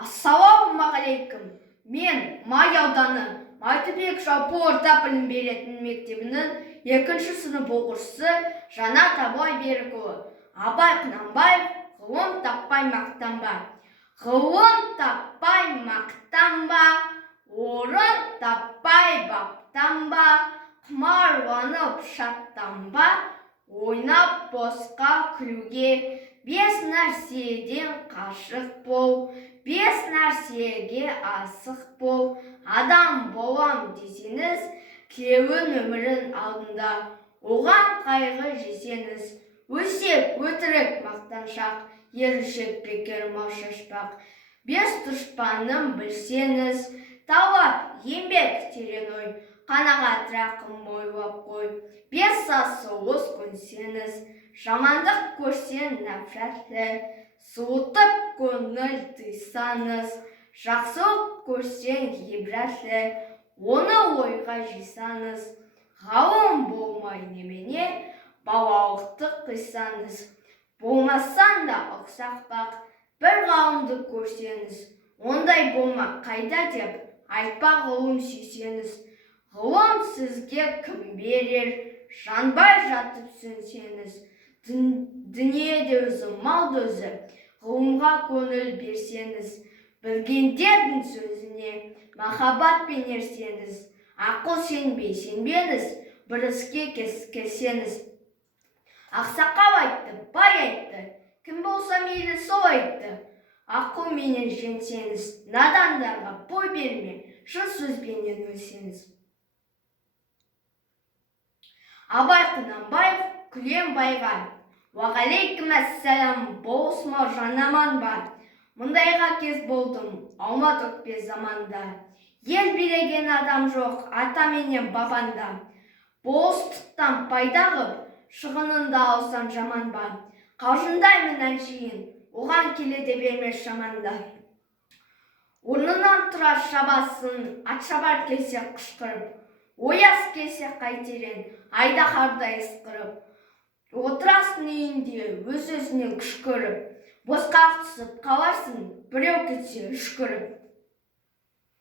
Ассалаумағалейкум. Мен Май ауданы Майтөбек жалпы орта білім беретін мектебінің 2-ші сынып оқушысы Жанат Абылайбекұлы. Абай Құнанбаев: ғылым таппай мақтанба. Ғылым таппай мақтанба, орын таппай баптанба, құмарланып шаттанба, ойнап босқа күлуге. 5 нәрседен қашық бол, 5 нәрсеге асық бол. Адам болам десеңіз, кеуін өмірін алдында, оған қайғы жесеңіз. Өсек, өтірік, мақтаншақ, еріншек, бекер, мал шашпақ. 5 дұшпанын білсеңіз, талап, еңбек, терең ой, қанағат, рақым ойлап қой. 5 асығыс көнсеңіз, жамандық көрсең нәпрәтлі, суытып көңіл тыйсаңыз, жақсылық көрсең ғибратлы, оны ойға жисаңыз. Ғалым болмай немене, балалықты қисаңыз. Болмасан да ұқсақ бақ, бір ғалымды көрсеңіз, ондай болма қайда деп айтпа ғылым сүйсеңіз. Ғылым сізге кім берер, жанбай жатып сөнсеңіз. Дүниеде өзі, малды өзі, ғылымға көңіл берсеңіз. Білгендердің сөзіне махаббатпен ерсеңіз. Ақыл сенбей сенбеңіз, бір іске келсеңіз. Ақсақал айтты, бай айтты, кім болса мейлі сол айтты. Ақылменен женсеңіз, надандарға бой берме, шын сөзбенен өлсеңіз. Абай Құнанбаев Күлем байға: уағалейкум әссәлам, болыс мал жанаман бар. Мұндайға кез болдым, алмат өкпе заманда. Ел билеген адам жоқ, ата менен бабанда. Болыстықтан пайда ғып, шығынында алсан жаман ба. Қалжыңдаймын әншейін, оған келеде бермес жаманда. Орнынан тұрар шабасын, атшабар келсе қышқырып, ояз келсе қайтерен, айдаһардай ысқырып. Отырасың үйінде өз-өзінен күш көріп, босқа түсіп қаларсың, біреу кетсе үшкіріп.